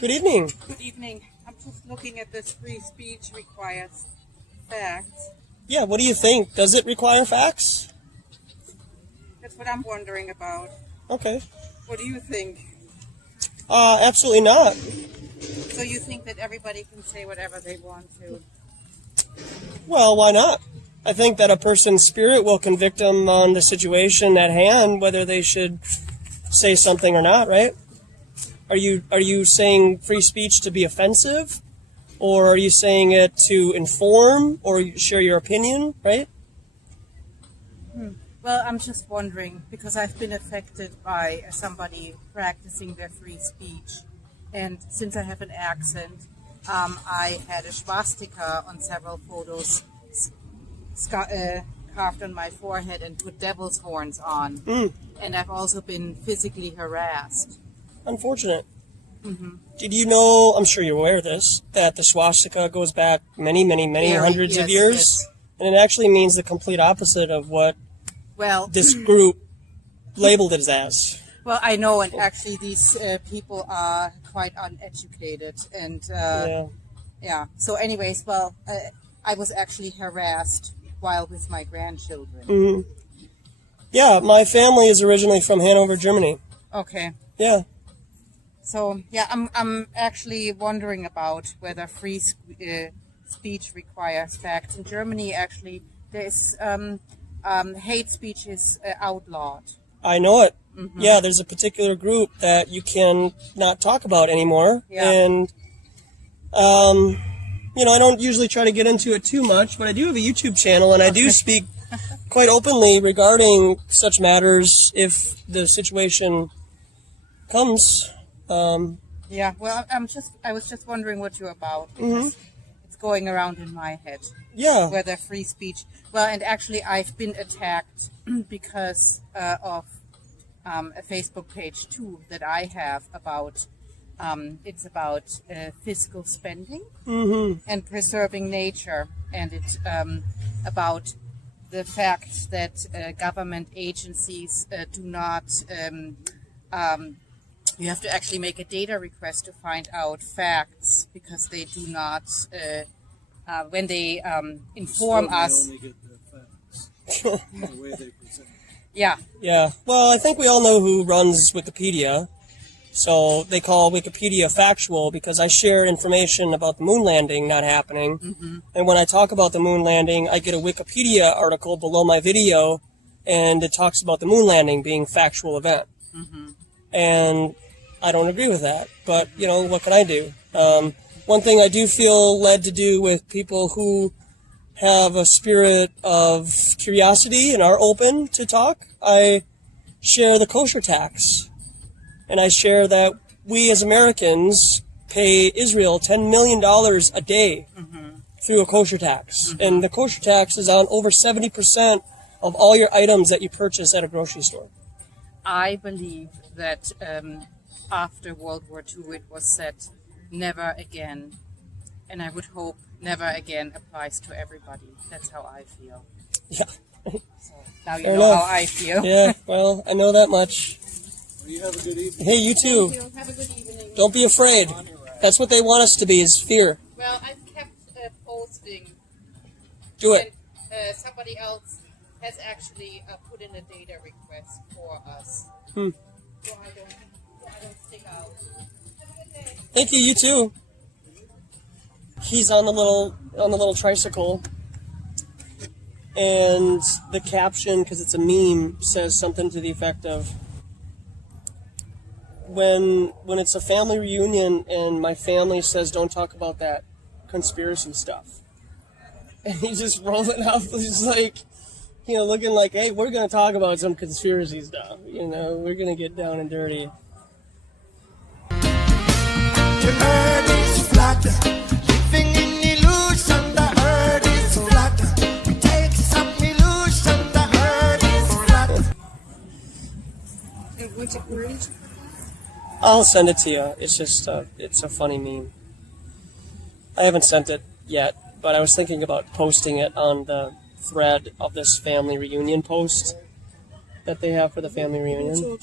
Good evening. Good evening. I'm just looking at this free speech requires facts. Yeah, what do you think? Does it require facts? That's what I'm wondering about. Okay. What do you think? Absolutely not. So you think that everybody can say whatever they want to? Well, why not? I think that a person's spirit will convict them on the situation at hand, whether they should say something or not, right? Are you saying free speech to be offensive? Or are you saying it to inform or share your opinion, right? Well, I'm just wondering, because I've been affected by somebody practicing their free speech. And since I have an accent, I had a swastika on several photos carved on my forehead and put devil's horns on. And I've also been physically harassed. Unfortunate. Mm-hmm. Did you know, I'm sure you're aware of this, that the swastika goes back many hundreds of years? Yes. And it actually means the complete opposite of what this group labeled it as. Well, I know, and actually these people are quite uneducated. And yeah. So anyways, well, I was actually harassed while with my grandchildren. Mm-hmm. Yeah, my family is originally from Hanover, Germany. Okay. Yeah. So, yeah, I'm actually wondering about whether free speech requires facts. In Germany, actually, there's hate speech is outlawed. I know it. Mm-hmm. Yeah, there's a particular group that you can not talk about anymore. Yeah. And, I don't usually try to get into it too much, but I do have a YouTube channel, and I do speak quite openly regarding such matters if the situation comes. Yeah, well, I was just wondering what you're about, because it's going around in my head. Yeah. Whether free speech. Well, and actually, I've been attacked because of a Facebook page too that I have about. It's about fiscal spending and preserving nature, and it's about the fact that government agencies do not. You have to actually make a data request to find out facts, because they do not, when they inform us. They only get the facts, the way they present. Yeah. Yeah. Well, I think we all know who runs Wikipedia. So they call Wikipedia factual because I share information about the moon landing not happening. Mm-hmm. And when I talk about the moon landing, I get a Wikipedia article below my video, and it talks about the moon landing being factual event. Mm-hmm. And I don't agree with that, but, what can I do? One thing I do feel led to do with people who have a spirit of curiosity and are open to talk, I share the kosher tax. And I share that we as Americans pay Israel $10 million a day through a kosher tax. Mm-hmm. And the kosher tax is on over 70% of all your items that you purchase at a grocery store. I believe that after World War II it was said, never again. And I would hope never again applies to everybody. That's how I feel. Yeah. So now you Fair know enough. how I feel. Yeah, well, I know that much. Well, you have a good evening. Hey, you too. Thank you. Have a good evening. Don't be afraid. That's what they want us to be, is fear. Well, I've kept posting. Do it. And somebody else has actually put in a data request for us. So I don't stick out. Have a good day. Thank you, you too. He's on the little tricycle, and the caption, because it's a meme, says something to the effect of, when it's a family reunion and my family says don't talk about that conspiracy stuff, and he's just rolling up, he's like, looking like, hey, we're gonna talk about some conspiracy stuff, we're gonna get down and dirty. The earth is flat, living in illusion. The earth is flat, we take some illusion. The earth is flat. I'll send it to you. It's just, it's a funny meme. I haven't sent it yet, but I was thinking about posting it on the thread of this family reunion post that they have for the family reunion.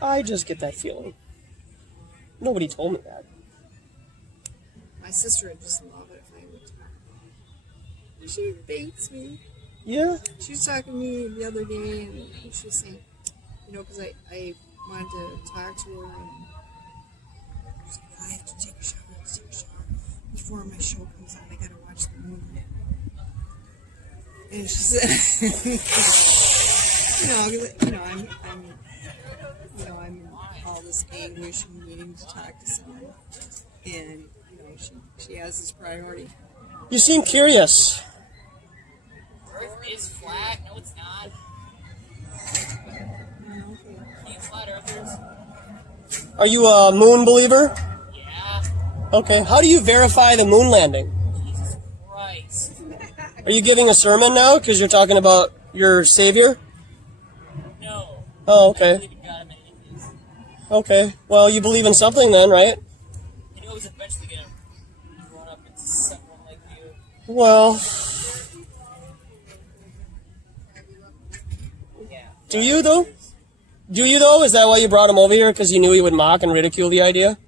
I just get that feeling. Nobody told me that. My sister would just love it if I would talk about it. She baits me. Yeah? She was talking to me the other day, and she was saying, because I wanted to talk to her, and she's like, I have to take a shower. Before my show comes on, I gotta watch the movie. And she said, I'm in all this anguish and needing to talk to someone, and she has this priority. You seem curious. Earth is flat. No, it's not. You flat earthers? Are you a moon believer? Yeah. Okay. How do you verify the moon landing? Jesus Christ. Are you giving a sermon now because you're talking about your Savior? No. Oh, I okay. believe in God and atheist. Okay. Well, you believe in something then, right? And you always eventually get grown up into someone like you. Well, Yeah. do you though? Do you though? Is that why you brought him over here? Because you knew he would mock and ridicule the idea?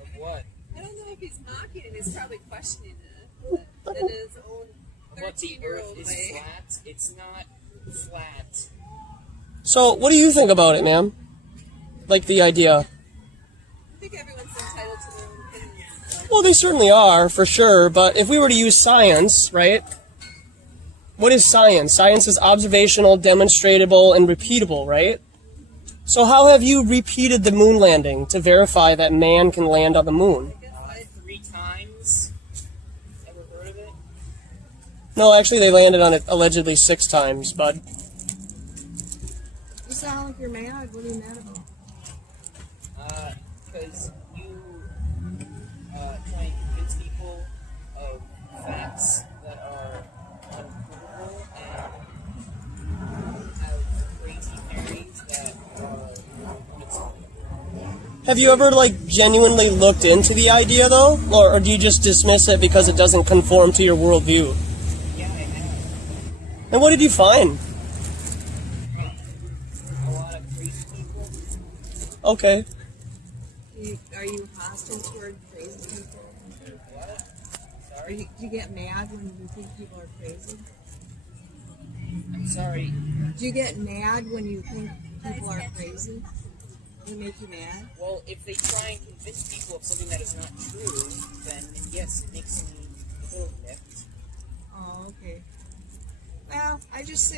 Of what? I don't know if he's mocking it, he's probably questioning it in his own What, the 13-year-old Earth is way. flat? It's not flat. So, what do you think about it, ma'am? Like the idea? I think everyone's entitled to their own opinions. Well, they certainly are, for sure, but if we were to use science, right? What is science? Science is observational, demonstratable, and repeatable, right? So how have you repeated the moon landing to verify that man can land on the moon? 3 times. Ever heard of it? No, actually they landed on it allegedly 6 times, bud. You sound like you're mad. What are you mad about? Because you try and convince people of facts that are unprovable and have crazy theories that are unacceptable. Have you ever, genuinely looked into the idea, though? Or do you just dismiss it because it doesn't conform to your worldview? Yeah, I have. And what did you find? A lot of crazy people. Okay. Are you hostile toward crazy people? What? Do you get mad when you think people are crazy? I'm sorry. Do you get mad when you think people are crazy? Does it make you mad? Well, if they try and convince people of something that is not true, then yes, it makes me a little miffed. Oh, okay. Well, I just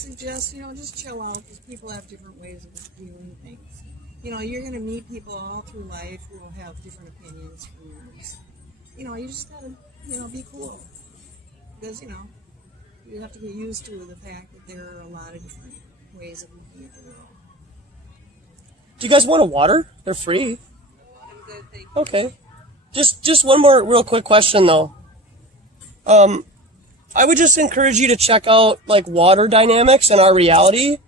suggest, just chill out because people have different ways of viewing things. You're going to meet people all through life who will have different opinions from yours. You just got to, be cool. Because, you have to get used to the fact that there are a lot of different ways of looking at the world. Do you guys want a water? They're free. I'm good, thank you. Okay. Just one more real quick question, though. I would just encourage you to check out, water dynamics and our reality.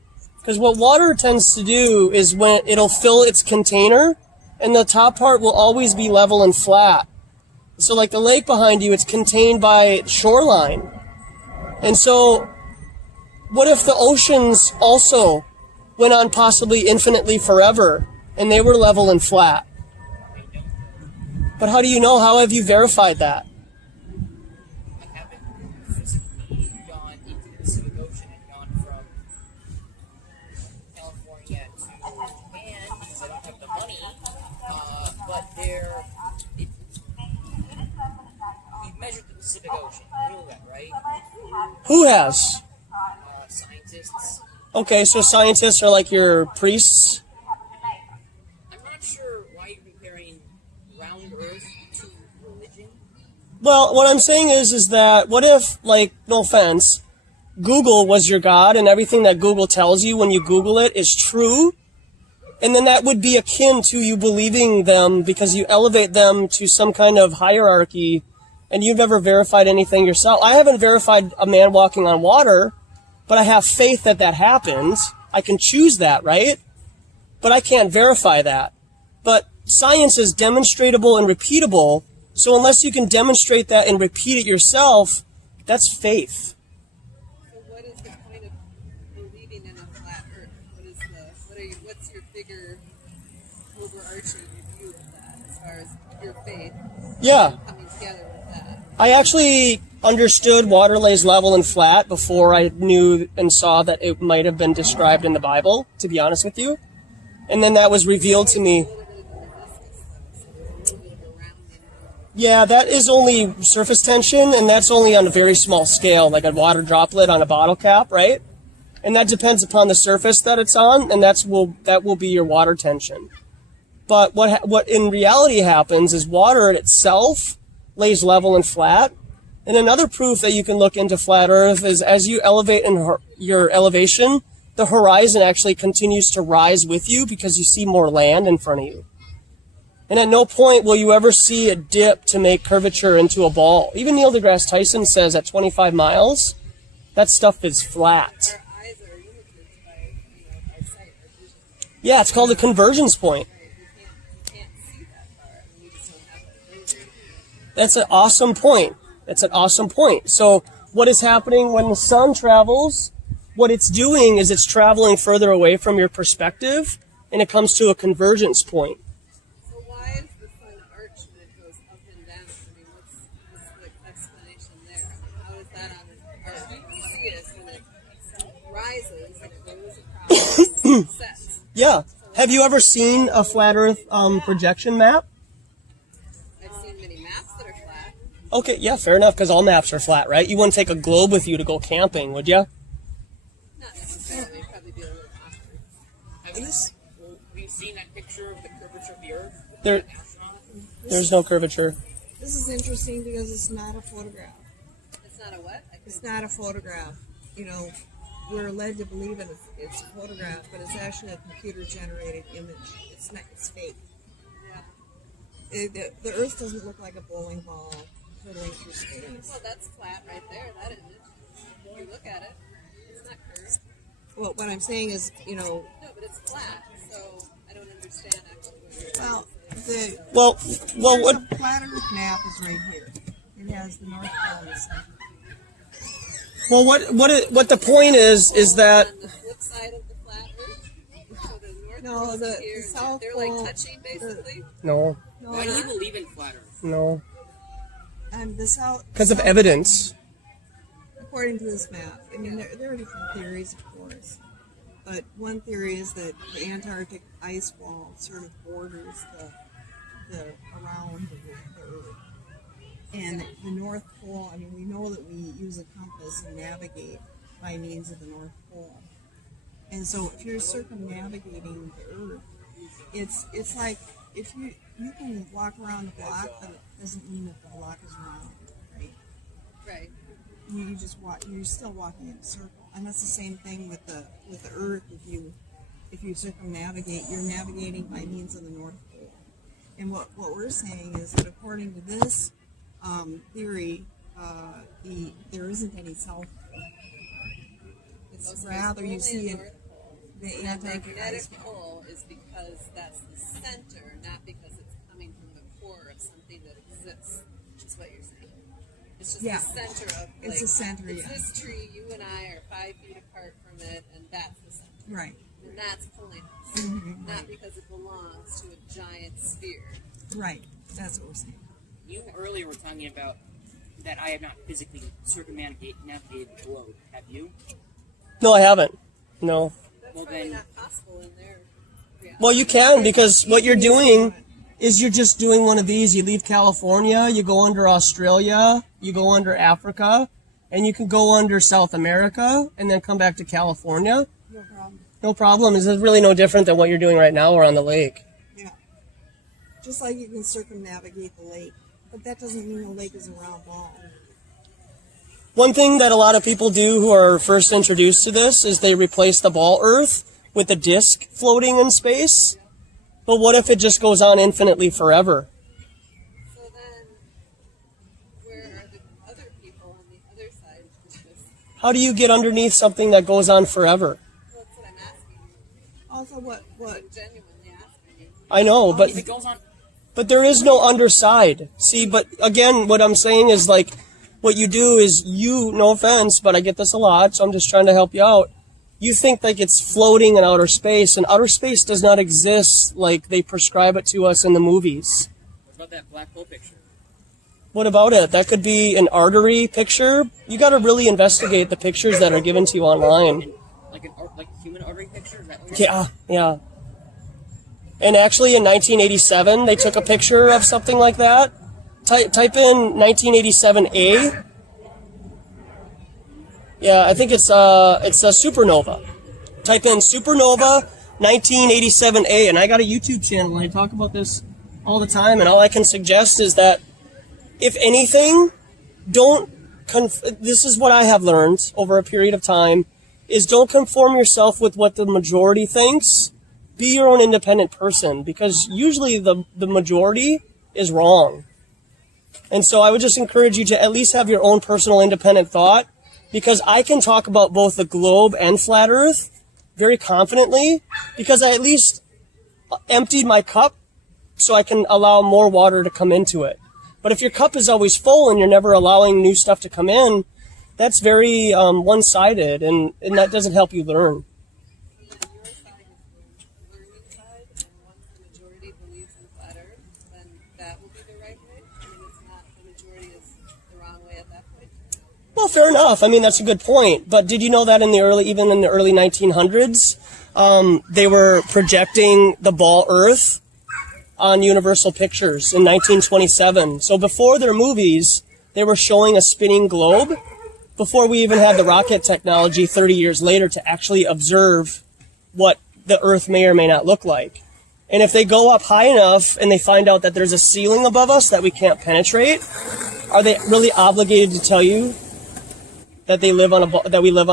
Because what water tends to do is when it'll fill its container, and the top part will always be level and flat. So the lake behind you, it's contained by shoreline. And so, what if the oceans also went on possibly infinitely forever, and they were level and flat? But how do you know? How have you verified that? I haven't physically gone into the Pacific Ocean and gone from California to Japan because I don't have the money. But we've measured the Pacific Ocean. You know that, right? Who has? Scientists. Okay, so scientists are like your priests? I'm not sure why you're comparing round Earth to religion. Well, what I'm saying is that what if, no offense, Google was your god and everything that Google tells you when you Google it is true? And then that would be akin to you believing them because you elevate them to some kind of hierarchy and you've never verified anything yourself. I haven't verified a man walking on water, but I have faith that that happens. I can choose that, right? But I can't verify that. But science is demonstratable and repeatable, so unless you can demonstrate that and repeat it yourself, that's faith. So what is the point of believing in a flat Earth? What's your bigger overarching view? far as your faith Yeah. coming together with that. I actually understood water lays level and flat before I knew and saw that it might have been described in the Bible, to be honest with you. And then that was revealed to me. Yeah, that is only surface tension, and that's only on a very small scale, like a water droplet on a bottle cap, right? And that depends upon the surface that it's on, and that will be your water tension. But what in reality happens is water itself lays level and flat. And another proof that you can look into flat Earth is as you elevate in your elevation, the horizon actually continues to rise with you because you see more land in front of you. And at no point will you ever see a dip to make curvature into a ball. Even Neil deGrasse Tyson says at 25 miles, that stuff is flat. Our eyes are limited by, our sight, our vision. Yeah, it's called a convergence point. You can't see that far. I mean, we just don't have that vision. That's an awesome point. That's an awesome point. So what is happening when the sun travels? What it's doing is it's traveling further away from your perspective, and it comes to a convergence point. So why is the sun arched when it goes up and down? I mean, what's the explanation there? I mean, how is that on an arc? You see it when it rises and it goes across and sets. Yeah. Have you ever seen a flat Earth projection map? I've seen many maps that are flat. Okay, yeah, fair enough, because all maps are flat, right? You wouldn't take a globe with you to go camping, would you? Not necessarily. It'd probably be a little awkward. Have you seen that picture of the curvature of the Earth? There's no curvature. This is interesting because it's not a photograph. It's not a what? It's not a photograph. You know, we're led to believe it's a photograph, but it's actually a computer-generated image. It's not. It's fake. The Earth doesn't look like a bowling ball hurtling through space. Well, that's flat right there, that image. If you look at it, it's not curved. Well, what I'm saying is, you know, No, but it's flat, so I don't understand actually what you're well, What? the flat Earth map is right here. It has the North Pole in the center. Well, what the point is that on the flip side of the flat Earth. So the North No, Pole's the here, South they're Pole- like touching basically. no, Why do you believe in flat Earth? no, And the South. because of evidence. According to this map, I mean, there are different theories, of course, but one theory is that the Antarctic ice wall sort of borders the around the Earth, and the North Pole. I mean, we know that we use a compass and navigate by means of the North Pole, and so if you're circumnavigating the Earth, it's like if you can walk around the block, but it doesn't mean that the block is round, right? Right. You just walk. You're still walking in a circle, and that's the same thing with the Earth. If you circumnavigate, you're navigating by means of the North Pole. And what we're saying is that according to this theory, there isn't any South Pole. It's So rather there's you only see a it, North Pole. the And the Antarctic ice magnetic wall. pole is because that's the center, not because it's coming from the core of something that exists. Is what you're saying. It's just Yeah. the center of. It's like, the center, It's yeah. this tree. You and I are 5 feet apart from it, and that's the center. Right. And that's pulling us, not because it belongs to a giant sphere. Right. That's what we're saying. You earlier were talking about that I have not physically circumnavigated the globe. Have you? No, I haven't. No. That's Well, probably then- not possible in their reality. Well, you can, because what you're doing is you're just doing one of these. You leave California, you go under Australia, you go under Africa, and you can go under South America, and then come back to California. No problem. No problem. It's really no different than what you're doing right now or on the lake. Yeah. Just like you can circumnavigate the lake, but that doesn't mean the lake is a round ball. One thing that a lot of people do who are first introduced to this is they replace the ball Earth with a disk floating in space. But what if it just goes on infinitely forever? So then, where are the other people on the other side of this? How do you get underneath something that goes on forever? Well, that's what I'm asking you. Also, what I'm genuinely asking you. I know, but If it goes on, there is no underside. See, but again, what I'm saying is like, what you do is no offense, but I get this a lot, so I'm just trying to help you out. You think like it's floating in outer space, and outer space does not exist like they prescribe it to us in the movies. What about that black hole picture? What about it? That could be an artery picture. You got to really investigate the pictures that are given to you online. Like a human artery picture? Is that what you're saying? Yeah. And actually, in 1987, they took a picture of something like that. Type in 1987A. Yeah, I think it's a supernova. Type in supernova 1987A, and I got a YouTube channel, and I talk about this all the time, and all I can suggest is that, if anything, this is what I have learned over a period of time, is don't conform yourself with what the majority thinks. Be your own independent person, because usually the majority is wrong. And so I would just encourage you to at least have your own personal independent thought, because I can talk about both the globe and flat earth very confidently, because I at least emptied my cup so I can allow more water to come into it. But if your cup is always full and you're never allowing new stuff to come in, that's very one-sided, and that doesn't help you learn. Your side is the learning side, and once the majority believes in flat Earth, then that will be the right way. I mean, it's not the majority is the wrong way at that point. Well, fair enough. I mean, that's a good point. But did you know that even in the early 1900s, they were projecting the ball Earth on Universal Pictures in 1927. So before their movies, they were showing a spinning globe before we even had the rocket technology 30 years later to actually observe what the Earth may or may not look like. And if they go up high enough and they find out that there's a ceiling above us that we can't penetrate, are they really obligated to tell you that we live on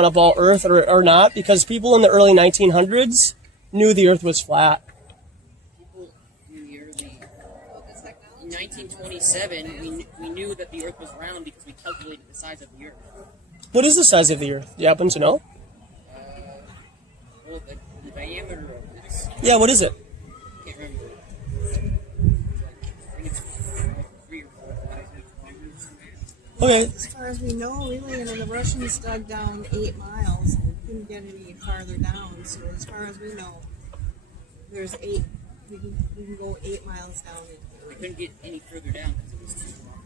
a ball Earth or not? Because people in the early 1900s knew the Earth was flat. In 1927, we knew that the Earth was round because we calculated the size of the Earth. What is the size of the Earth? Do you happen to know? Well, the diameter of this. Yeah, what is it? I can't remember. I think it's 3 or 4,000 kilometers. Okay. As far as we know, really, and the Russians dug down 8 miles and couldn't get any farther down. So as far as we know, there's 8. We can go 8 miles down. We couldn't get any further down because it was too long.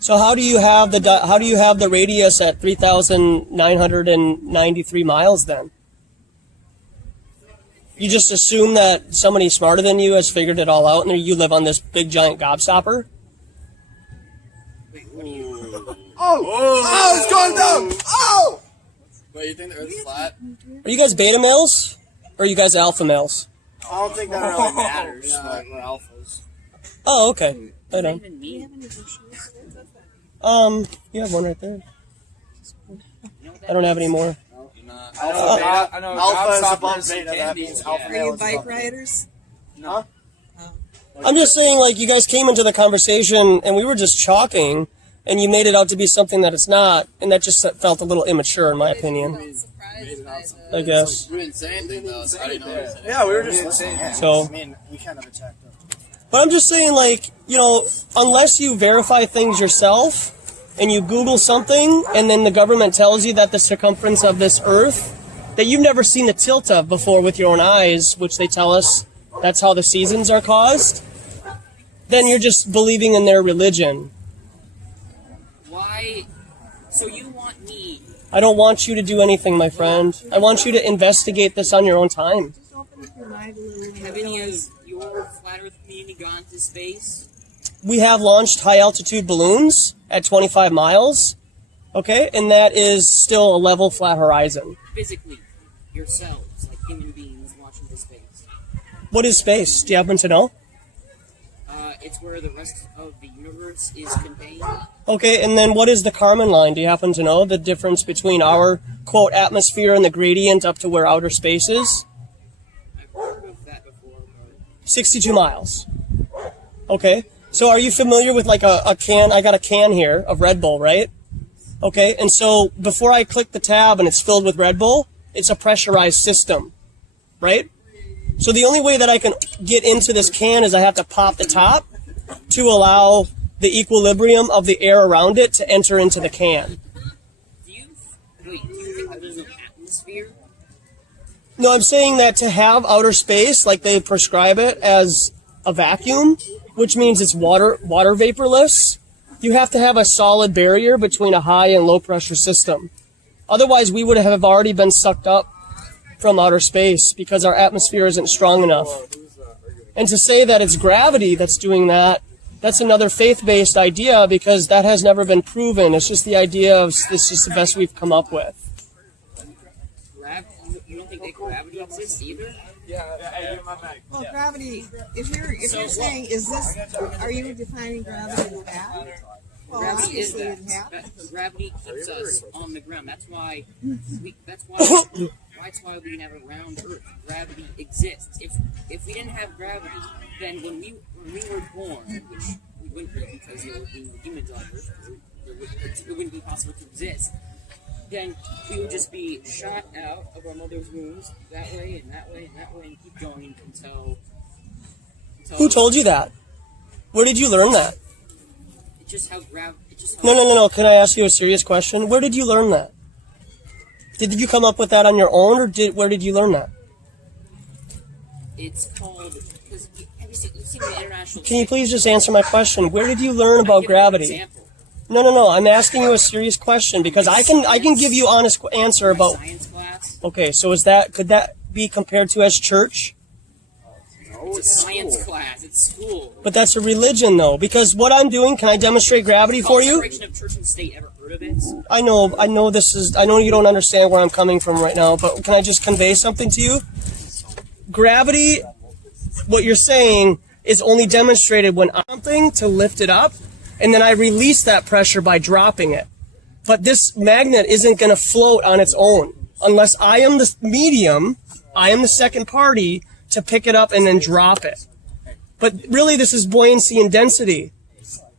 So how do you have the radius at 3,993 miles then? You just assume that somebody smarter than you has figured it all out, and you live on this big giant gobstopper? Wait, what do you? Oh, it's going down! Oh! Wait, you think the Earth's flat? Are you guys beta males? Or are you guys alpha males? I don't think that really matters. Like, we're alphas. Oh, okay. I don't. Even me? You have one right there. I don't have any more. Alpha, I know. Alpha is above Gobstoppers beta. can That be, means yeah. alpha Are male you is bike above beta. riders? No. I'm just saying, like, you guys came into the conversation and we were just talking, and you made it out to be something that it's not, and that just felt a little immature, in my opinion. Surprised by the I guess. We didn't say anything, though, so I didn't know anything. Yeah, we were just listening. So- I mean, we kind of attacked them. But I'm just saying, like, unless you verify things yourself and you Google something and then the government tells you that the circumference of this Earth that you've never seen the tilt of before with your own eyes, which they tell us that's how the seasons are caused, then you're just believing in their religion. Why? So you want me? I don't want you to do anything, my friend. I want you to investigate this on your own time. Just open up your mind a little. Have any of your flat Earth community gone to space? We have launched high-altitude balloons at 25 miles, okay? And that is still a level flat horizon. Physically, yourselves, like human beings, launching to space. What is space? Do you happen to know? It's where the rest of the universe is contained. Okay, and then what is the Kármán line? Do you happen to know the difference between our, quote, atmosphere and the gradient up to where outer space is? I've heard of that before, but 62 miles. Okay, so are you familiar with like a can? I got a can here of Red Bull, right? Okay, and so before I click the tab and it's filled with Red Bull, it's a pressurized system, right? So the only way that I can get into this can is I have to pop the top to allow the equilibrium of the air around it to enter into the can. do you think that there's an atmosphere? No, I'm saying that to have outer space, like they prescribe it as a vacuum, which means it's water vaporless, you have to have a solid barrier between a high and low pressure system. Otherwise, we would have already been sucked up from outer space because our atmosphere isn't strong enough. And to say that it's gravity that's doing that, that's another faith-based idea because that has never been proven. It's just the idea of this is the best we've come up with. You don't think that gravity exists either? Well, gravity. If you're saying, are you defining gravity as that? Well, Gravity is obviously that. it happens. Gravity keeps us on the ground. That's why we have a round Earth. Gravity exists. If we didn't have gravity, then when we were born, which we wouldn't be because there would be humans on Earth, it wouldn't be possible to exist. Then we would just be shot out of our mother's wombs that way and that way and that way and keep going until Who told you that? Where did you learn that? It's just how No. Can I ask you a serious question? Where did you learn that? Did you come up with that on your own, or where did you learn that? It's called, because you've seen the international... Can you please just answer my question? Where did you learn about gravity? No. I'm asking you a serious question because I can give you honest answer about. Science class. Okay, so could that be compared to as church? It's a science class. It's school. But that's a religion, though, because what I'm doing, can I demonstrate gravity for you? Separation of church and state. Ever heard of it? I know you don't understand where I'm coming from right now, but can I just convey something to you? Gravity, what you're saying, is only demonstrated when I'm something to lift it up, and then I release that pressure by dropping it. But this magnet isn't going to float on its own unless I am the medium, I am the second party to pick it up and then drop it. But really, this is buoyancy and density.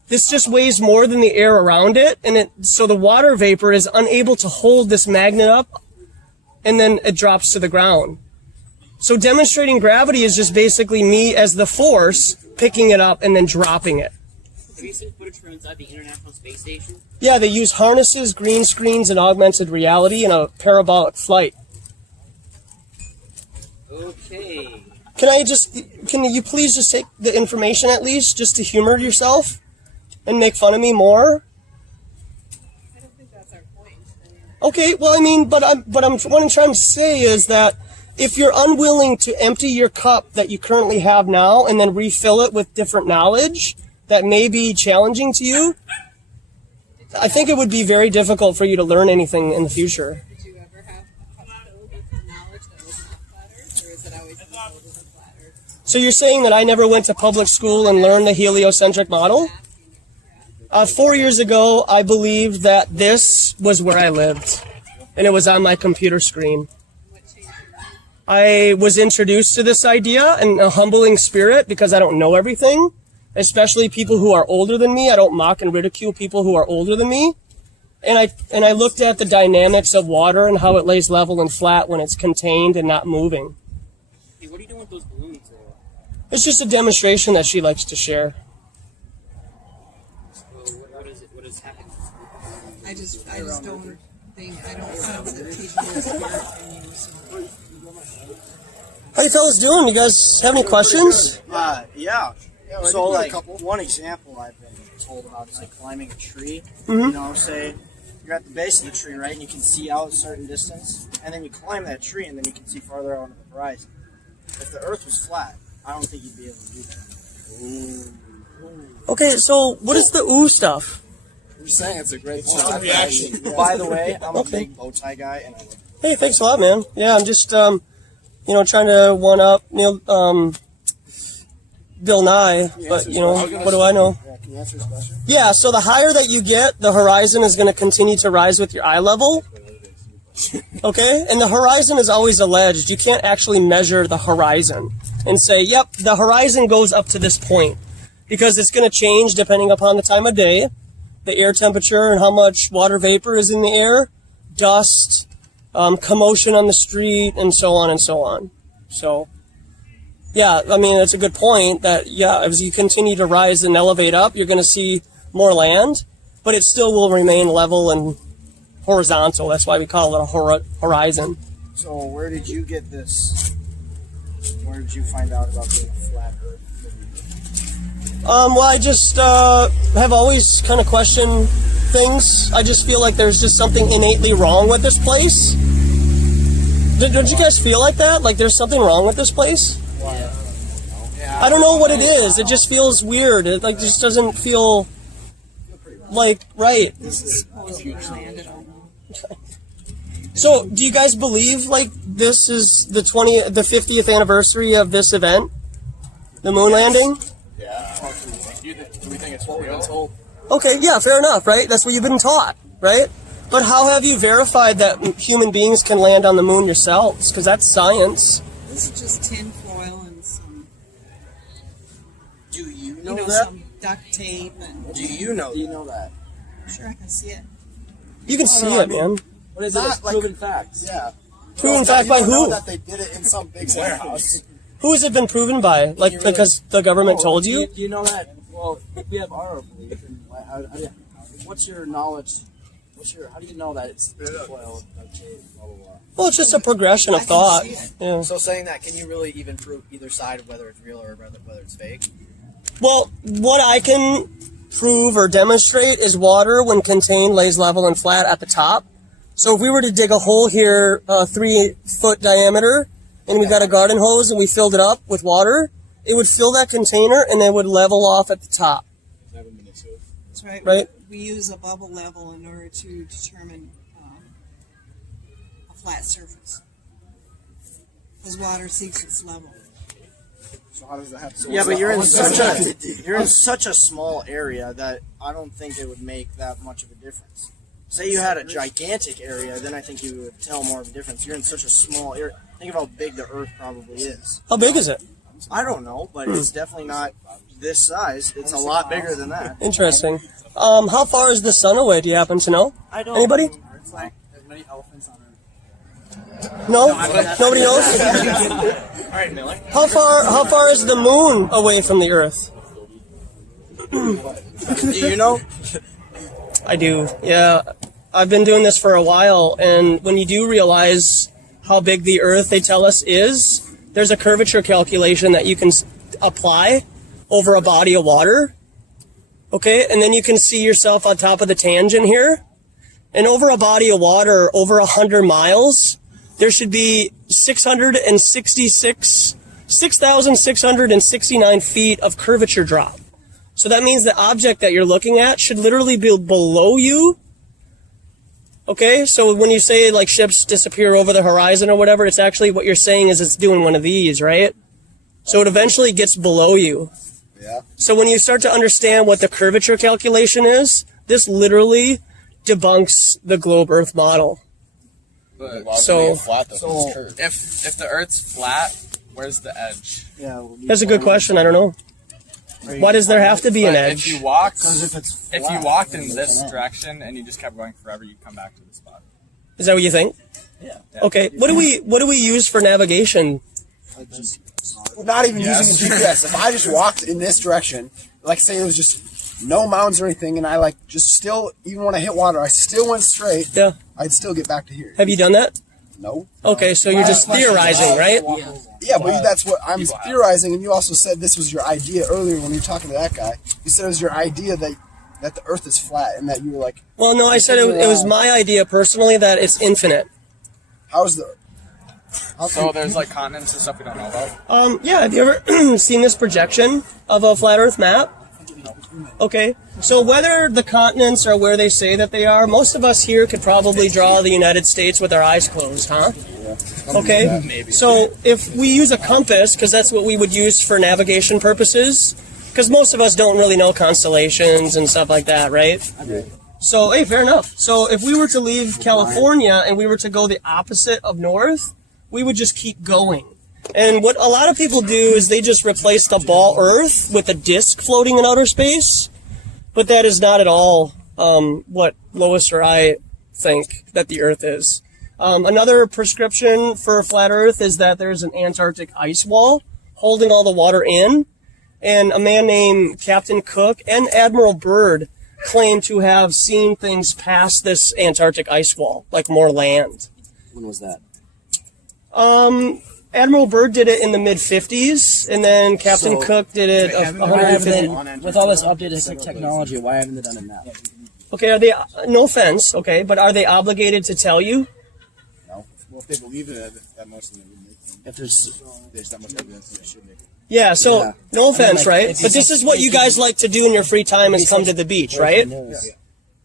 This just weighs more than the air around it, and so the water vapor is unable to hold this magnet up, and then it drops to the ground. So demonstrating gravity is just basically me as the force picking it up and then dropping it. Have you seen footage from inside the International Space Station? Yeah, they use harnesses, green screens, and augmented reality in a parabolic flight. Okay. Can you please just take the information at least, just to humor yourself and make fun of me more? I don't think that's our point. Okay, well, I mean, what I'm trying to say is that if you're unwilling to empty your cup that you currently have now and then refill it with different knowledge that may be challenging to you, I think it would be very difficult for you to learn anything in the future. Did you ever have a cup filled with knowledge that was not flat Earth, or is it always been filled with a flat Earth? So you're saying that I never went to public school and learned the heliocentric model? 4 years ago, I believed that this was where I lived, and it was on my computer screen. What changed your mind? I was introduced to this idea in a humbling spirit because I don't know everything, especially people who are older than me. I don't mock and ridicule people who are older than me. And I looked at the dynamics of water and how it lays level and flat when it's contained and not moving. Hey, what are you doing with those balloons? It's just a demonstration that she likes to share. What is happening? I just don't think, I don't sense that people is here in you, so. How you fellas doing? You guys have any questions? Yeah. So, like, one example I've been told about is, like, climbing a tree. You know, say you're at the base of the tree, right, and you can see out a certain distance, and then you climb that tree, and then you can see farther out on the horizon. If the Earth was flat, I don't think you'd be able to do that. Okay, so what is the ooh stuff? I'm saying it's a great Just point. a reaction. By the way, I'm a big bow tie guy, and I love it. Hey, thanks a lot, man. Yeah, I'm just, trying to one-up Bill Nye, but, what do I know? Yeah, can you answer this question? Yeah, so the higher that you get, the horizon is going to continue to rise with your eye level. Okay? And the horizon is always alleged. You can't actually measure the horizon and say, yep, the horizon goes up to this point. Because it's going to change depending upon the time of day, the air temperature and how much water vapor is in the air, dust, commotion on the street, and so on and so on. So, yeah, I mean, it's a good point that, yeah, as you continue to rise and elevate up, you're going to see more land, but it still will remain level and horizontal. That's why we call it a horizon. So, where did you get this? Where did you find out about being a flat Earth? Well, I just have always kind of questioned things. I just feel like there's just something innately wrong with this place. Don't you guys feel like that? Like there's something wrong with this place? Yeah. I don't know what it is. It just feels weird. It like just doesn't feel like right. This is supposedly land. I don't know. So, do you guys believe like this is the 50th anniversary of this event, the moon landing? Yeah. Do we think it's what we've been told? Okay, yeah, fair enough, right? That's what you've been taught, right? But how have you verified that human beings can land on the moon yourselves? Because that's science. This is just tin foil and some, Do you you know know, that? some duct tape and. Do you know that? Sure, I can see it. You can see it, man. What is Not it? like- Proven facts. Yeah. Proven No, fact you by don't know who? that they did it in some big warehouse. Who has it been proven by? Like, because the government told you? Do you know that? Well, we have our belief. And what's your knowledge? How do you know that it's foil? Blah, blah, blah. Well, it's just a progression of I can thought. see it. Yeah. So saying that, can you really even prove either side of whether it's real or whether it's fake? Well, what I can prove or demonstrate is water, when contained, lays level and flat at the top. So if we were to dig a hole here, 3-foot diameter, and we got a garden hose and we filled it up with water, it would fill that container and then would level off at the top. That's right. Right. We use a bubble level in order to determine a flat surface. Because water seeks its level. So how does that have to Yeah, but you're in such a small area that I don't think it would make that much of a difference. Say you had a gigantic area, then I think you would tell more of a difference. You're in such a small area. Think of how big the Earth probably is. How big is it? I don't know, but it's definitely not this size. It's a lot bigger than that. Interesting. How far is the sun away? Do you happen to know? I don't. Anybody? It's like there's many elephants on Earth. No? Nobody knows? All right, Miller. How far is the moon away from the Earth? Do you know? I do, yeah. I've been doing this for a while, and when you do realize how big the Earth, they tell us, is, there's a curvature calculation that you can apply over a body of water. Okay, and then you can see yourself on top of the tangent here. And over a body of water, over 100 miles, there should be 6,669 feet of curvature drop. So that means the object that you're looking at should literally be below you. Okay, so when you say like ships disappear over the horizon or whatever, it's actually what you're saying is it's doing one of these, right? So it eventually gets below you. Yeah. So when you start to understand what the curvature calculation is, this literally debunks the globe Earth model. But So if the Earth's flat, where's the edge? Yeah. that's a good question. I don't know. Why does there have to be an But edge? If you walked, if you walked in this direction and you just kept going forever, you'd come back to the spot. Is that what you think? Yeah. Okay. What do we use for navigation? Well, not even using the GPS. If I just walked in this direction, like say it was just no mountains or anything, and I like just still, even when I hit water, I still went straight. Yeah. I'd still get back to here. Have you done that? No. Okay, so you're just theorizing, right? Yeah, but that's what I'm theorizing, and you also said this was your idea earlier when you were talking to that guy. You said it was your idea that the Earth is flat, and that you were like, Well, no, I said it was my idea personally that it's infinite. how's the... So there's like continents and stuff we don't know about. Yeah, have you ever seen this projection of a flat Earth map? Okay, so whether the continents are where they say that they are, most of us here could probably draw the United States with our eyes closed, huh? Okay, so if we use a compass, because that's what we would use for navigation purposes, because most of us don't really know constellations and stuff like that, right? So, hey, fair enough. So if we were to leave California and we were to go the opposite of north, we would just keep going. And what a lot of people do is they just replace the ball Earth with a disk floating in outer space. But that is not at all what Lois or I think that the Earth is. Another prescription for a flat Earth is that there's an Antarctic ice wall holding all the water in. And a man named Captain Cook and Admiral Byrd claim to have seen things past this Antarctic ice wall, like more land. When was that? Admiral Byrd did it in the mid-50s, and then Captain Cook did it 150. With all this updated technology, why haven't they done it now? Okay, are they, no offense, okay, but are they obligated to tell you? No. Well, if they believe in it that much, then they would make them. If there's that much evidence, they should make it. Yeah, so, no offense, right? But this is what you guys like to do in your free time is come to the beach, right?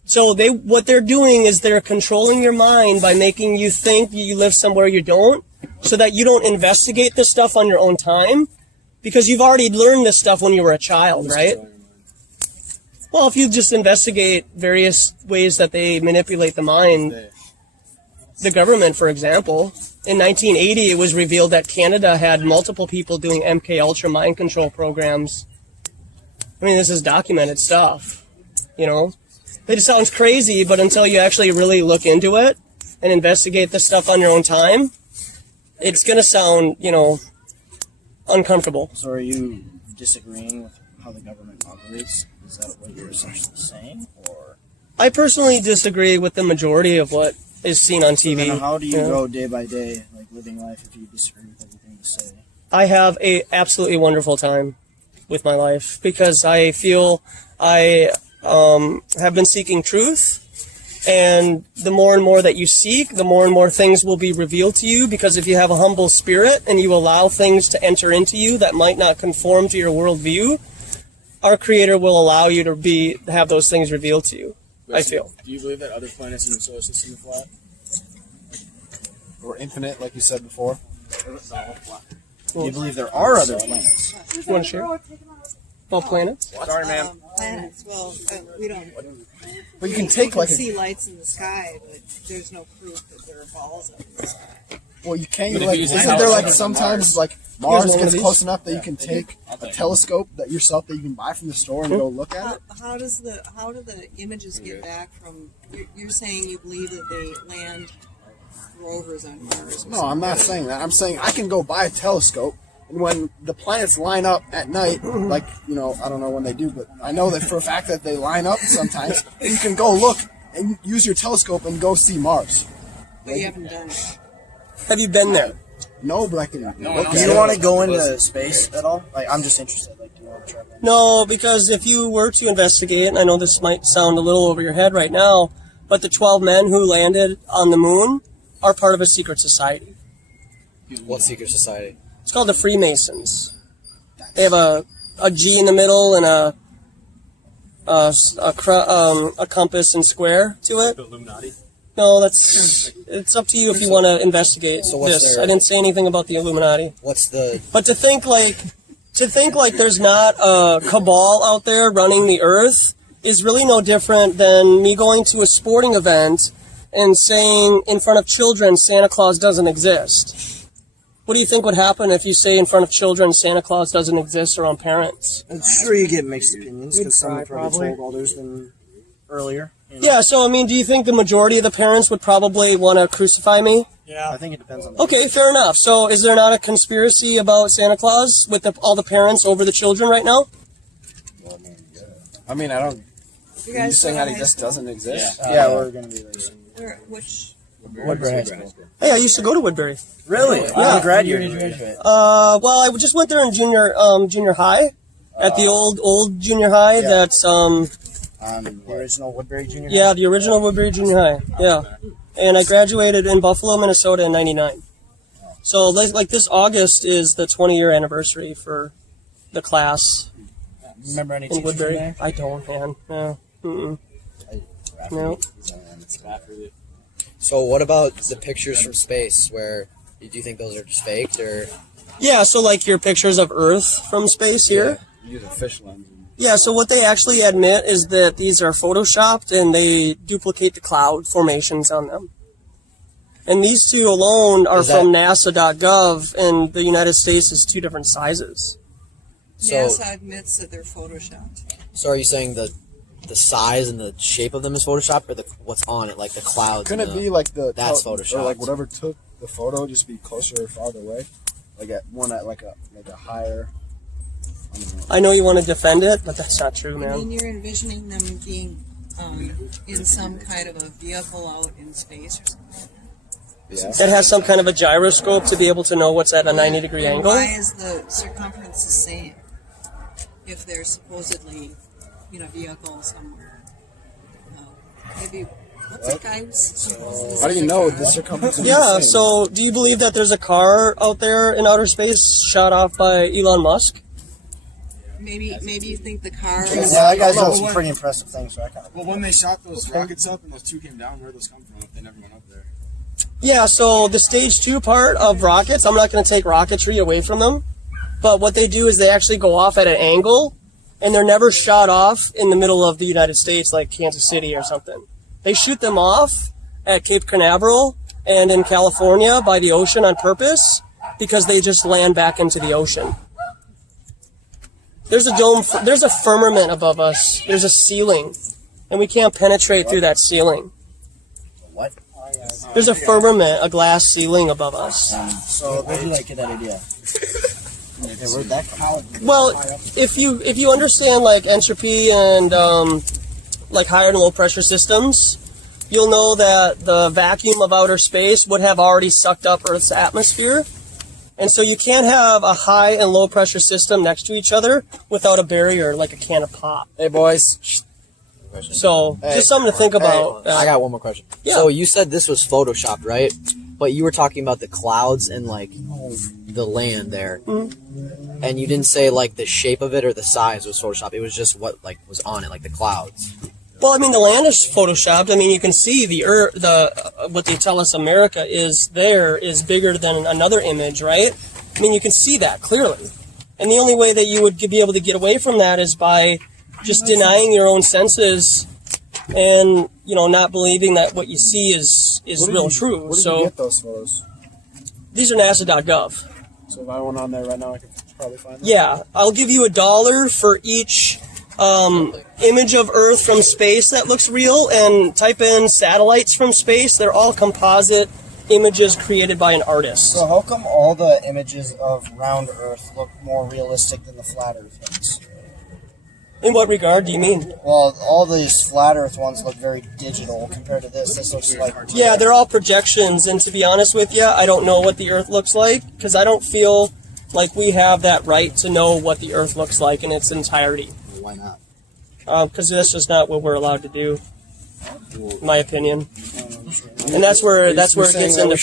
So what they're doing is they're controlling your mind by making you think you live somewhere you don't, so that you don't investigate this stuff on your own time, because you've already learned this stuff when you were a child, right? Well, if you just investigate various ways that they manipulate the mind, the government, for example, in 1980, it was revealed that Canada had multiple people doing MK Ultra mind control programs. I mean, this is documented stuff, you know? It sounds crazy, but until you actually really look into it and investigate this stuff on your own time, it's going to sound, you know, uncomfortable. So are you disagreeing with how the government operates? Is that what you're essentially saying? Or I personally disagree with the majority of what is seen on TV. So then how do you go day by day, like living life, if you disagree with everything you say? I have a absolutely wonderful time with my life because I feel I have been seeking truth, and the more and more that you seek, the more and more things will be revealed to you, because if you have a humble spirit and you allow things to enter into you that might not conform to your worldview, our Creator will allow you to have those things revealed to you. I feel. Do you believe that other planets in the solar system are flat? Or infinite, like you said before? Do you believe there are other planets? You want to share? About planets? Sorry, ma'am. Planets. Well, we don't. But you can take like see lights in the sky, but there's no proof that there are balls up in the sky. Well, you can't. Like, isn't there like sometimes like Mars gets close enough that you can take a telescope that you can buy from the store and go look at it? How do the images get back from? You're saying you believe that they land rovers on Mars? No, I'm not saying that. I'm saying I can go buy a telescope, and when the planets line up at night, like, you know, I don't know when they do, but I know that for a fact that they line up sometimes. You can go look and use your telescope and go see Mars. But you haven't done it. Have you been there? No, but I can. Do you want to go into space at all? Like, I'm just interested. Like, do you want to try? No, because if you were to investigate, and I know this might sound a little over your head right now, but the 12 men who landed on the moon are part of a secret society. What secret society? It's called the Freemasons. They have a G in the middle and a compass and square to it. The Illuminati? No, it's up to you if you want to investigate this. I didn't say anything about the Illuminati. What's the... But to think like there's not a cabal out there running the earth is really no different than me going to a sporting event and saying in front of children Santa Claus doesn't exist. What do you think would happen if you say in front of children Santa Claus doesn't exist around parents? I'm sure you get mixed opinions because some have probably told others than earlier. You know? Yeah, so I mean, do you think the majority of the parents would probably want to crucify me? Yeah, I think it depends on. Okay, fair enough. So, is there not a conspiracy about Santa Claus with all the parents over the children right now? Well, I mean, I don't. You guys saying that he just doesn't exist? Yeah, we're gonna be there. Which? Woodbury High School. Hey, I used to go to Woodbury. Really? Yeah. You graduated. Well, I just went there in junior high, at the old junior high. Yeah. That's the original Woodbury Junior High. Yeah, the original Woodbury Junior High. Yeah, and I graduated in Buffalo, Minnesota in '99. So, like this August is the 20-year anniversary for the class. Remember any in Woodbury? there? I don't, man. No. No. So what about the pictures from space? Where do you think those are just faked, or? Yeah, so like your pictures of Earth from space here. Yeah, use a fish lens. Yeah, so what they actually admit is that these are photoshopped and they duplicate the cloud formations on them. And these two alone are from NASA.gov, and the United States is two different sizes. So, NASA admits that they're photoshopped. So are you saying the size and the shape of them is photoshopped, or what's on it, like the clouds? Couldn't it be like that's photoshopped, or like whatever took the photo just be closer or farther away, like at a higher? I know you want to defend it, but that's not true, man. I mean, you're envisioning them being in some kind of a vehicle out in space or something like that? that has some kind of a gyroscope to be able to know what's at a 90-degree angle. Why is the circumference the same if there's supposedly, vehicle somewhere? Maybe what's that guy? How do you know the circumference? Is Yeah. the same? So, do you believe that there's a car out there in outer space shot off by Elon Musk? Maybe you think the car. Yeah, that guy's done some pretty impressive things. So I kind of. Well, when they shot those rockets up and those two came down, where did those come from? If they never went up there. Yeah, so the stage 2 part of rockets, I'm not going to take rocketry away from them, but what they do is they actually go off at an angle, and they're never shot off in the middle of the United States like Kansas City or something. They shoot them off at Cape Canaveral and in California by the ocean on purpose because they just land back into the ocean. There's a dome, there's a firmament above us, there's a ceiling, and we can't penetrate through that ceiling. What? There's a firmament, a glass ceiling above us. So where did you get that idea? Where'd that come from? Well, if you understand like entropy and like higher and low pressure systems, you'll know that the vacuum of outer space would have already sucked up Earth's atmosphere. And so you can't have a high and low pressure system next to each other without a barrier like a can of pop. Hey, boys. So, just something to think about. I got one more question. Yeah. So you said this was photoshopped, right? But you were talking about the clouds and like the land there, and you didn't say like the shape of it or the size was photoshopped. It was just what like was on it, like the clouds. Well, I mean, the land is photoshopped. I mean, you can see the Earth, what they tell us America is there is bigger than another image, right? I mean, you can see that clearly. And the only way that you would be able to get away from that is by just denying your own senses and, not believing that what you see is real true. Where did you get those photos? These are NASA.gov. So if I went on there right now, I could probably find them? Yeah, I'll give you $1 for each image of Earth from space that looks real, and type in satellites from space. They're all composite images created by an artist. So how come all the images of round Earth look more realistic than the flat Earth ones? In what regard do you mean? Well, all these flat Earth ones look very digital compared to this. This looks like... Yeah, they're all projections, and to be honest with you, I don't know what the Earth looks like, because I don't feel like we have that right to know what the Earth looks like in its entirety. Why not? Because that's just not what we're allowed to do, in my opinion. And that's where it gets into...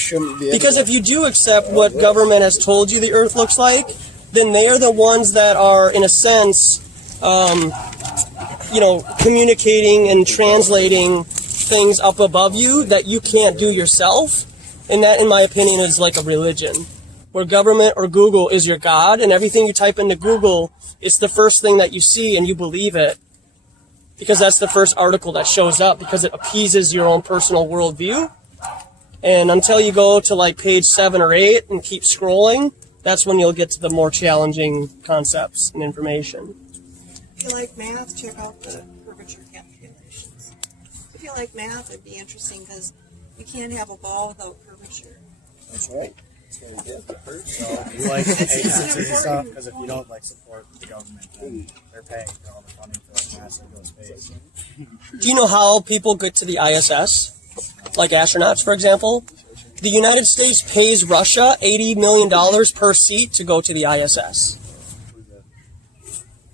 Because if you do accept what government has told you the Earth looks like, then they are the ones that are, in a sense... communicating and translating things up above you that you can't do yourself. And that, in my opinion, is like a religion. Where government or Google is your God, and everything you type into Google, it's the first thing that you see and you believe it. Because that's the first article that shows up, because it appeases your own personal worldview. And until you go to like page 7 or 8 and keep scrolling, that's when you'll get to the more challenging concepts and information. If you like math, check out the curvature calculations. If you like math, it'd be interesting because you can't have a ball without curvature. That's right. So you like agencies and stuff, because if you don't support the government, then they're paying for all the funding for NASA to go to space. Do you know how people get to the ISS? Like astronauts, for example? The United States pays Russia $80 million per seat to go to the ISS.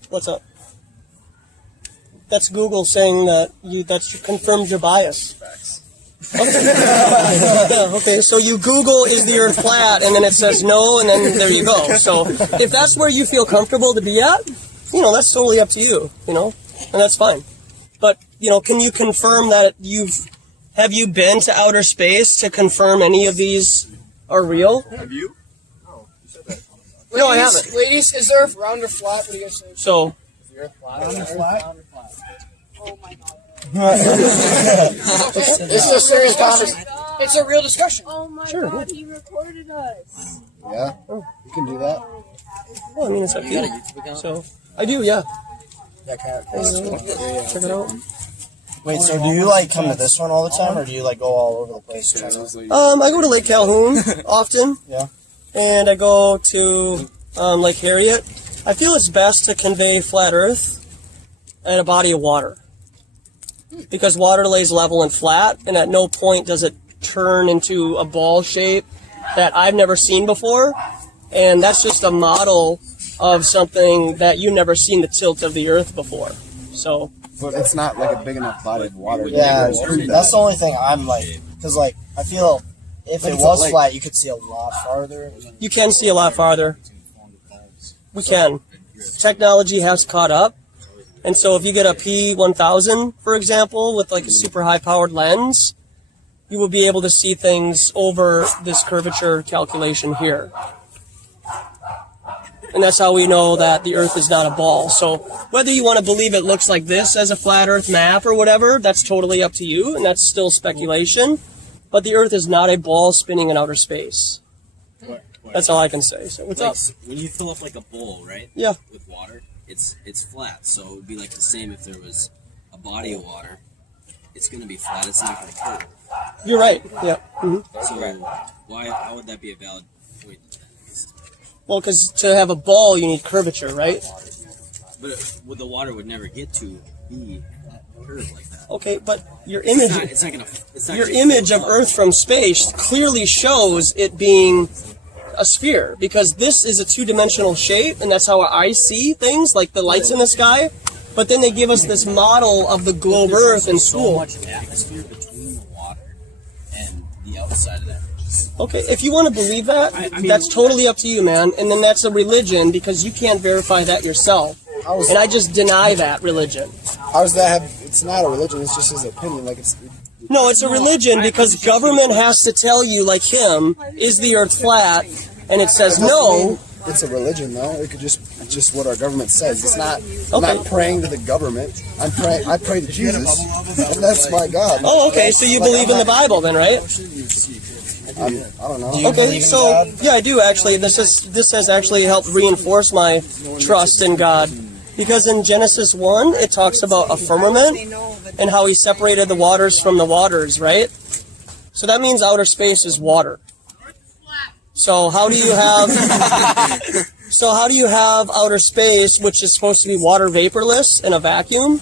What's up? That's Google saying that that's confirmed your bias. Okay. Yeah, okay, so you Google, is the Earth flat, and then it says no, and then there you go. So if that's where you feel comfortable to be at, that's totally up to you, and that's fine. But, can you confirm that have you been to outer space to confirm any of these are real? Have you? No, I haven't. Ladies, is the Earth round or flat? What do you guys say? So, Is the Earth flat? Round or flat? Oh my god. This is a serious question. It's a real discussion. Oh my god, he recorded us. Yeah, you can do that. well, I mean, it's up to you. So, I do, yeah. Check Check it out. Wait, so do you come to this one all the time, or do you go all over the place? I go to Lake Calhoun often. Yeah. And I go to Lake Harriet. I feel it's best to convey flat Earth at a body of water, because water lays level and flat, and at no point does it turn into a ball shape that I've never seen before, and that's just a model of something that you've never seen the tilt of the Earth before. So, but it's not like a big enough body of water. Yeah, that's the only thing I'm like, because like I feel if it was flat, you could see a lot farther. You can see a lot farther. We can. Technology has caught up. And so if you get a P1000, for example, with like a super high-powered lens, you will be able to see things over this curvature calculation here. And that's how we know that the Earth is not a ball. So whether you want to believe it looks like this as a flat Earth map or whatever, that's totally up to you, and that's still speculation. But the Earth is not a ball spinning in outer space. That's all I can say. So what's up? When you fill up like a bowl, right? Yeah. With water, it's flat. So it would be like the same if there was a body of water. It's going to be flat. It's not going to curve. You're right. Yeah. Mm-hmm. So how would that be a valid point? Well, because to have a ball, you need curvature, right? But the water would never get to be curved like that. Okay, but your image, your image of Earth from space clearly shows it being a sphere, because this is a two-dimensional shape, and that's how our eyes see things, like the lights in the sky. But then they give us this model of the globe Earth in school. There's so much atmosphere between the water and the outside of that. Okay, if you want to believe that, that's totally up to you, man. And then that's a religion, because you can't verify that yourself. And I just deny that religion. How does that have? It's not a religion. It's just his opinion. Like it's. No, it's a religion because government has to tell you, like him, is the Earth flat? And it says no. It's a religion, though. It could just it's just what our government says. It's not. I'm not praying to the government. I pray to Jesus, and that's my God. Oh, okay. So you believe in the Bible, then, right? I don't know. Okay, so yeah, I do actually. This has actually helped reinforce my trust in God, because in Genesis 1 it talks about a firmament and how He separated the waters from the waters, right? So that means outer space is water. So how do you have outer space, which is supposed to be water vaporless in a vacuum,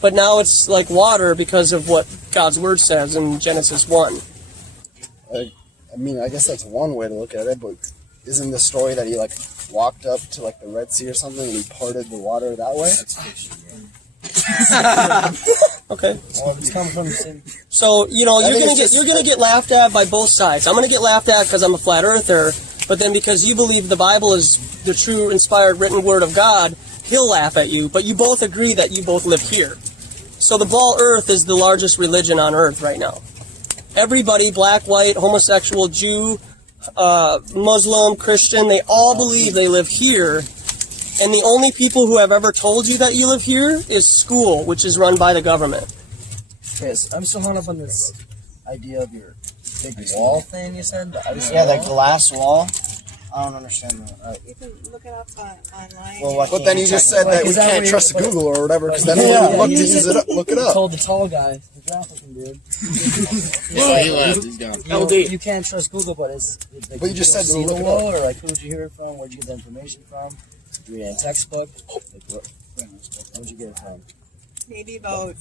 but now it's like water because of what God's Word says in Genesis 1? I mean, I guess that's one way to look at it, but isn't the story that he like walked up to like the Red Sea or something and he parted the water that way? That's fishing, Okay. Well, it's coming from the same. So you're gonna get laughed at by both sides. I'm gonna get laughed at because I'm a flat earther, but then because you believe the Bible is the true inspired written word of God, he'll laugh at you. But you both agree that you both live here. So the ball Earth is the largest religion on Earth right now. Everybody, black, white, homosexual, Jew, Muslim, Christian, they all believe they live here. And the only people who have ever told you that you live here is school, which is run by the government. Okay, so I'm still hung up on this idea of your big wall thing you said. Yeah, the glass wall. I don't understand that. You can look it up online. Well, but then you just said that we can't trust Google or whatever, because then look it up. Told the tall guy, the graphic dude. Yeah, he left. He's gone. You can't trust Google, but it's like, but you just said to see look the it up. wall, or like who did you hear it from? Where'd you get the information from? Did you read it in a textbook? Like, where'd you get it from? Maybe about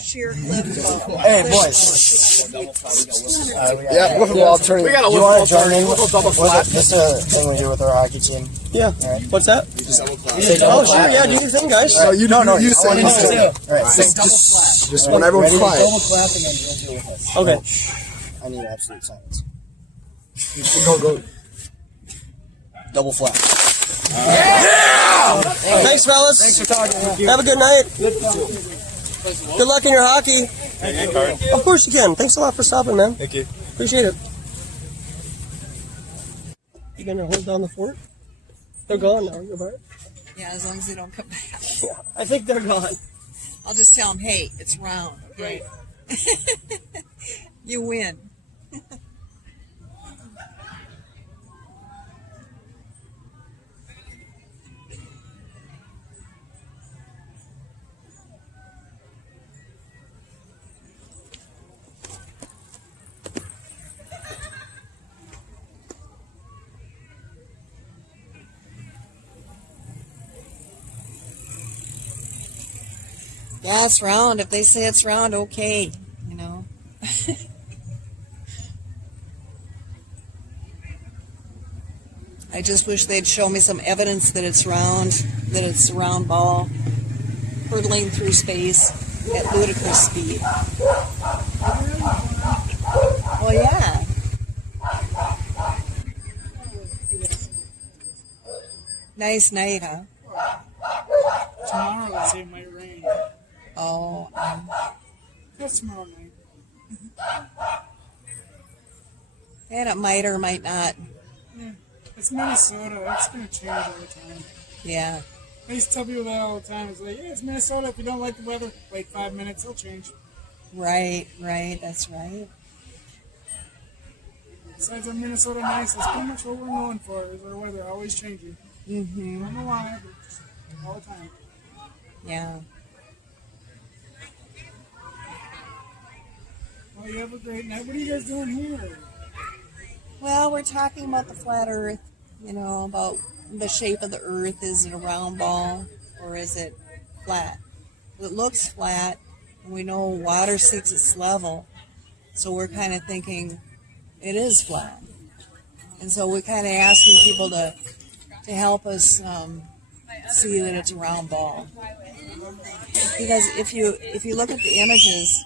sheer clips. Hey, boys. Yeah, wiffle ball turning. We got a wiffle ball turning. This is a thing we do with our hockey team. Yeah. Right. What's that? Oh, sure. Yeah, do your thing, guys. No, you said you said. All right. Just when everyone's quiet. Double clapping and do it with us. Okay. I need absolute silence. Go. Double flap. Yeah! Thanks, fellas. Thanks for talking. Have a good night. Good luck in your hockey. Of course you can. Thanks a lot for stopping, man. Thank you. Appreciate it. You gonna hold down the fort? They're gone now. You're right. Yeah, as long as they don't come back. Yeah, I think they're gone. I'll just tell them, hey, it's round. Right. You win. Yeah, it's round. If they say it's round, okay. You know. I just wish they'd show me some evidence that it's round, that it's a round ball hurtling through space at ludicrous speed. Well, yeah. Nice night, huh? Tomorrow they say it might rain. Oh, That's tomorrow night. and it might or might not. Yeah. It's Minnesota. It's going to change all the time. Yeah. I used to tell people that all the time. It's like, yeah, it's Minnesota. If you don't like the weather, wait 5 minutes, it'll change. Right, that's right. Besides, I'm Minnesota nice. That's pretty much what we're known for, is our weather always changing. Mm-hmm. I don't know why, but just all the time. Yeah. Well, you have a great night. What are you guys doing here? Well, we're talking about the flat Earth, about the shape of the Earth. Is it a round ball or is it flat? It looks flat, and we know water seeks its level, so we're kind of thinking it is flat. And so we're kind of asking people to help us see that it's a round ball. Because if you look at the images,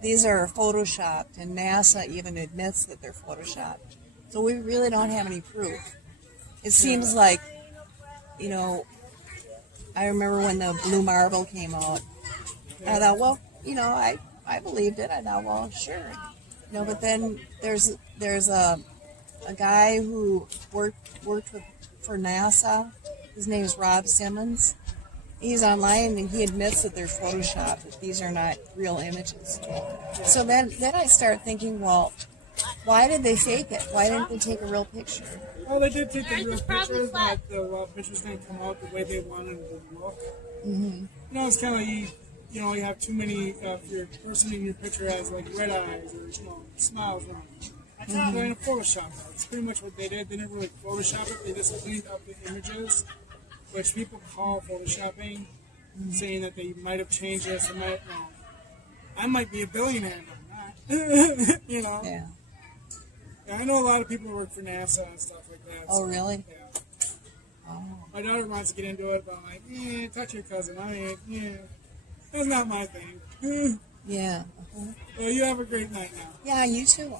these are photoshopped, and NASA even admits that they're photoshopped. So we really don't have any proof. It seems like, I remember when the blue marble came out. I thought, well, I believed it. I thought, well, sure. But then there's a guy who worked for NASA. His name is Rob Simmons. He's online, and he admits that they're photoshopped, that these are not real images. So then I start thinking, well, why did they fake it? Why didn't they take a real picture? Well, they did take the real pictures, but the pictures didn't come out the way they wanted them to look. Mm-hmm. It's kind of like you have too many of your person in your picture has like red eyes or smiles wrong. Mm-hmm. They're in a Photoshop. That's pretty much what they did. They didn't really Photoshop it. They just cleaned up the images, which people call Photoshopping, saying that they might have changed this. I might be a billionaire, but I'm not. Yeah. I know a lot of people who work for NASA and stuff like that. Oh, really? Yeah. Oh. My daughter wants to get into it, but I'm like, touch your cousin. That's not my thing. Yeah. Well, you have a great night now. Yeah, you too.